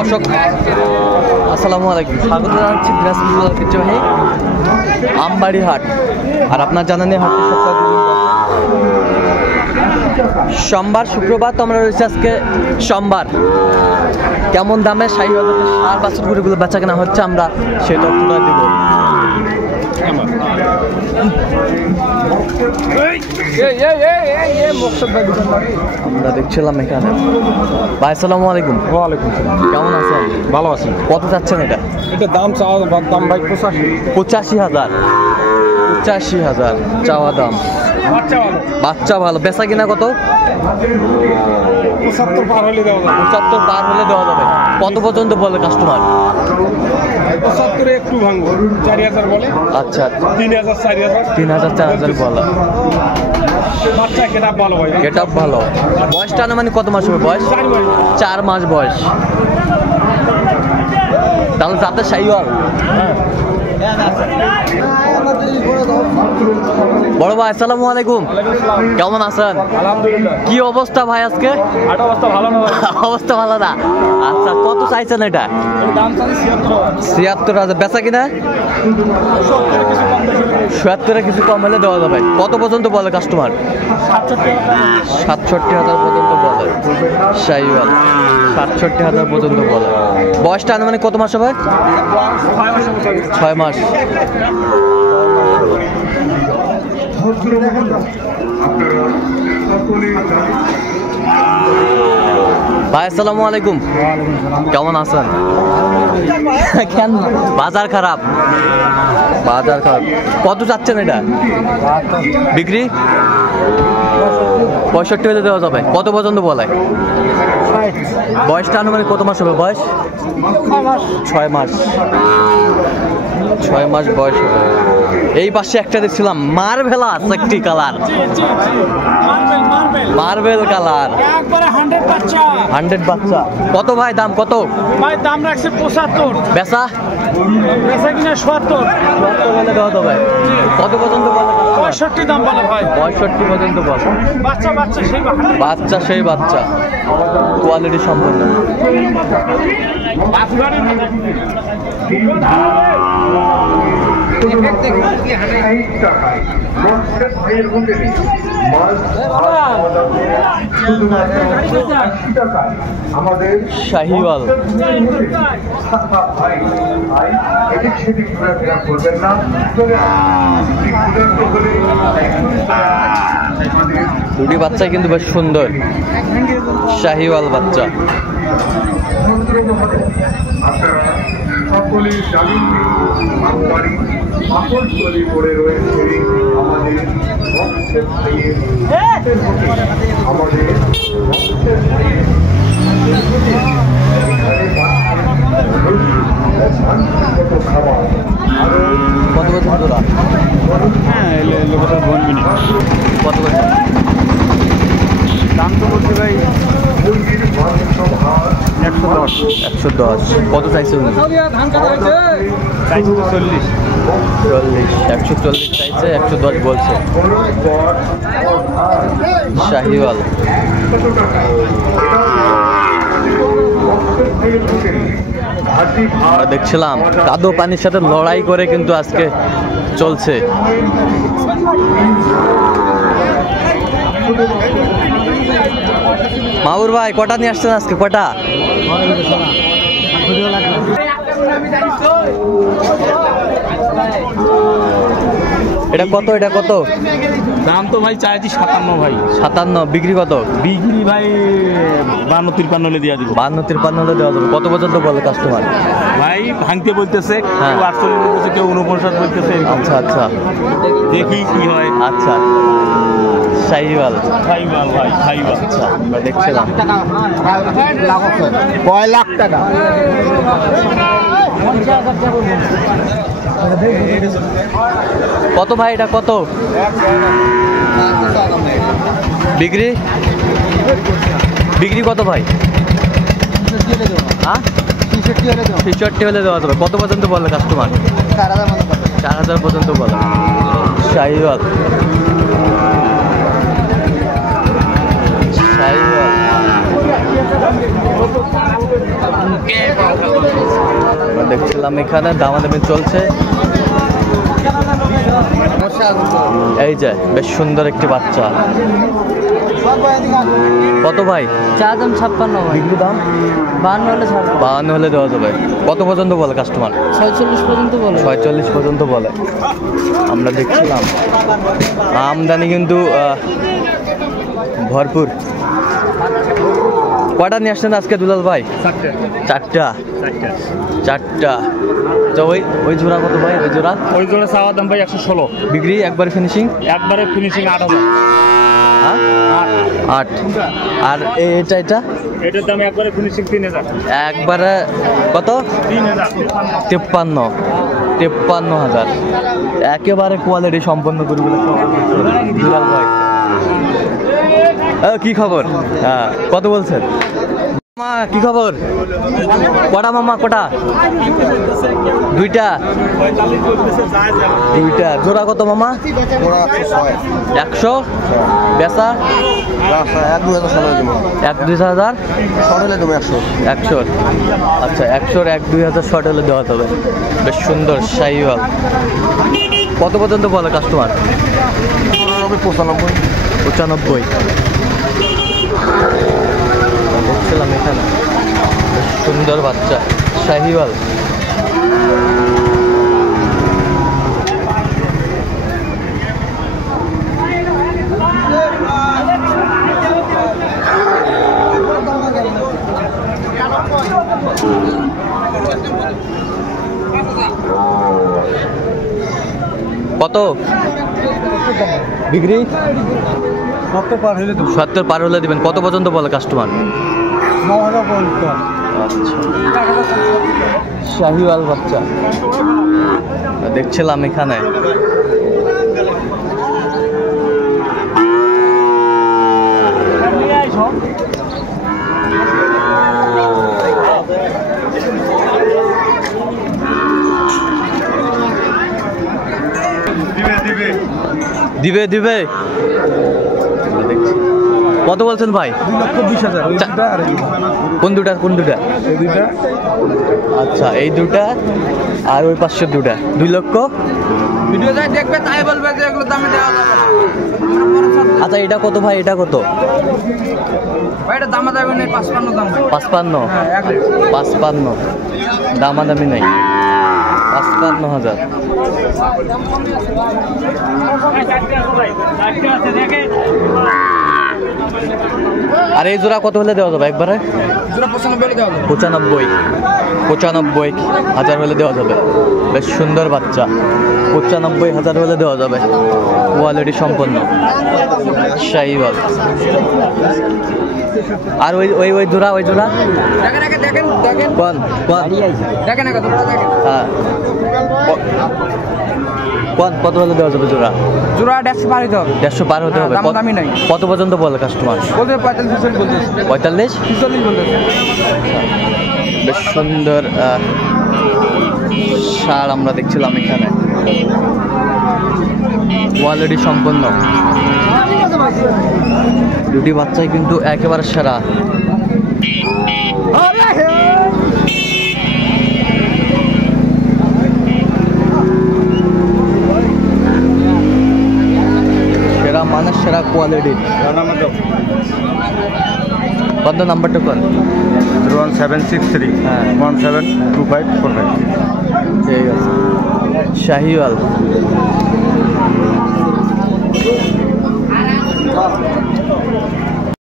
দর্শক আসসালামু আলাইকুম, স্বাগত জানাচ্ছি দিনাজপুর ঐতিহ্যবাহী আমবাড়ি হাট। আর আপনার জানানি হাটটি সোমবার শুক্রবার, তো আমরা রয়েছি আজকে সোমবার। কেমন দামে শাহী বাজারে সার বাছুর গরুগুলো বেচা কেনা হচ্ছে আমরা সেই তথ্যটা দেব। আমরা দেখছিলাম এখানে। ভাই আসসালামু আলাইকুম। ওয়ালাইকুম সালাম। কেমন আছেন? ভালো আছেন? কত চাচ্ছেন এটা? এটা দাম চাওয়া দাম ভাই 85,000। 85,000 চাওয়া দাম। বাচ্চা ভালো, বেচা কিনা কত? 75 পার হলে দেওয়া যাবে। 75 পার হলে দেওয়া যাবে। কত পর্যন্ত বলে কাস্টমার? 75 একটু ভাঙবো, 4000 বলে। আচ্ছা, 3000 4000 3000 4000 বলে। বাচ্চা কেটা ভালো হয়, গেটআপ ভালো। বয়সটা মানে কত মাস হবে? বয়স 4 মাস বয়স। তাহলে যাতে শাহীওয়াল। বড় ভাই আসসালামু আলাইকুম। কেমন আছেন? আলহামদুলিল্লাহ। কি অবস্থা ভাই আজকে? আটা অবস্থা ভালো না ভাই। অবস্থা ভালো না। আচ্ছা, কত চাইছেন এটা? এর দাম চাই 76,000। বেচা কিনা 77 কিছু কম হলে দেওয়া যাবে। কত পর্যন্ত বলে কাস্টমার? 67,000 পর্যন্ত বলে শাহীওয়াল। 67,000 পর্যন্ত বলে। বয়সটা আনুমানিক কত মাস হবে? 6 মাস। ভাই আসসালামু আলাইকুম। কেমন আছেন? কেন বাজার খারাপ? বাজার খারাপ। কত চাচ্ছেন এটা বিক্রি? 65 হলে দেওয়া যাবে। কত পর্যন্ত বলে? বয়সটা আনুমানিক কত মাস হবে? বয়স 6 মাস। 6 মাস বয়স হবে। এই পাশে একটা দেখছিলাম মার্ভেলাস একটি কালার, মার্বেল কালার, 100 বাচ্চা। কত ভাই দাম কত? ভাই দাম রাখছে 75। বেচা বেচা কিনা 70 হলে দেওয়া যাবে। কত পর্যন্ত বলে? 65 দাম বলে ভাই। 65 পর্যন্ত বলে। বাচ্চা বাচ্চা সেই বাচ্চা সেই বাচ্চা, কোয়ালিটি সম্পন্ন। শাহীওয়াল দুটি বাচ্চা কিন্তু বেশ সুন্দর। শাহীওয়াল বাচ্চা। আপনারা সকলেই জানেন আমবাড়ি পাথরতলি পড়ে রয়েছে আমাদের বংশের ভাইয়ের আমাদের বংশের ভাইয়ের কত খাবার আরো কত বছর ধরা? কত বছর দাম তো বলছি ভাই মুরগির মাংস ভাত 110। কত চাইছে উনি? 40 140 চাইছে, 110 বলছে। শাহীওয়াল আমরা দেখছিলাম কাদো পানির সাথে লড়াই করে কিন্তু আজকে চলছে। মাহুর ভাই কটা নিয়ে আসছেন আজকে? কটা? এটা কত? এটা কত দাম তো ভাই চাইছি 57 ভাই। 57। বিক্রি কত? বিক্রি ভাই 52-53 হলে দেওয়া দিব। 52-53 হলে দেওয়া যাবে। কত পর্যন্ত বলে কাস্টমার? ভাই ভাঙতে বলতেছে, হ্যাঁ। কেউ 48 বলতেছে, কেউ 49 বলতেছে। আচ্ছা আচ্ছা, দেখি কি হয়। আচ্ছা। শাহীওয়াল খাইবাল ভাই খাইবাল। আচ্ছা, আমরা দেখছিলাম। কয় লাখ টাকা? কত ভাই এটা কত? বিক্রি বিক্রি কত ভাই? 63 হলে দেওয়া যাবে। কত পর্যন্ত বলে কাস্টমার? 4000 পর্যন্ত বলে। শাহীওয়াল শাহীওয়াল আমরা দেখছিলাম এখানে দামাদামি চলছে। এই যে বেশ সুন্দর একটি বাচ্চা। কত ভাই? চা দাম 56 ভাই, বিক্রি দাম 52 হলে ছাড়বো। 52 হলে দেওয়া যাবে। কত পর্যন্ত বলে কাস্টমার? 46 পর্যন্ত বলে। 46 পর্যন্ত বলে। আমরা দেখছিলাম আমদানি কিন্তু ভরপুর। কয়টা নিয়ে আসছেন আজকে দুলাল ভাই? চারটা। তো ওই জোড়া কত ভাই? ওই জোড়া চাওয়া দাম ভাই 116। বিক্রি একবারে ফিনিশিং? একবারে ফিনিশিং 8000। 8। আর এটা এটার দাম একবারে ফিনিশিং 3000। একবারে কত? 53,000। একেবারে কোয়ালিটি সম্পন্ন গরুগুলো দুলাল ভাই। কি খবর? হ্যাঁ, কত বলছেন? মামা কি খবর? কটা মামা? কটা? দুইটা। জোড়া কত মামা? 100। বেচা 1-2,000। 100। আচ্ছা, 100 1-2,000 শর্ট হলে দেওয়া হবে। বেশ সুন্দর শাহিওয়াল। কত পর্যন্ত বলে কাস্টমার? 95। দেখছিলাম এখানে বেশ সুন্দর বাচ্চা শাহিওয়াল। কত বিক্রি? 70 পার হলে দিবেন। কত পর্যন্ত বলে কাস্টমার? 9,000। আচ্ছা, শাহিওয়াল বাচ্চা দেখছিলাম এখানে। দিবে। কত বলছেন ভাই? 2,20,000। কোন দুটা? আচ্ছা, এই দুটা আর ওই পাশের দুটা 2 লক্ষ। ভিডিও যাই দেখবে তাই বলবে যে এগুলো দামে দেওয়া যাবে না। আচ্ছা, এটা কত ভাই? এটা কত ভাই? এটা দামা যাবে না। 55 দাম। 55। 55 দামাদামি নাই। 55,000। আর এই জোড়া কত হলে দেওয়া যাবে একবারে? 95 হলে দেওয়া যাবে। 95,000 হলে দেওয়া যাবে। বেশ সুন্দর বাচ্চা। 95,000 হলে দেওয়া যাবে। কোয়ালিটি সম্পন্ন শাহিওয়াল। আর ওই জোড়া দেখেন কোন? দেখেন হ্যাঁ, কত হলে দেওয়া যাবে জোড়া? 150 পার হইতে হবে। 150 পার হতে হবে। দামি নাই। কত পর্যন্ত বলে কাস্টমার? 45 বলতেছে। 45? 46 বলতেছে। বেশ সুন্দর সার আমরা দেখছিলাম এখানে। কোয়ালিটি সম্পন্ন দুটি বাচ্চাই কিন্তু একেবারে সেরা। সেরা মানে সেরা কোয়ালিটি। কত নাম্বারটা কোন? 01763 হ্যাঁ 172545। ঠিক আছে। শাহিওয়াল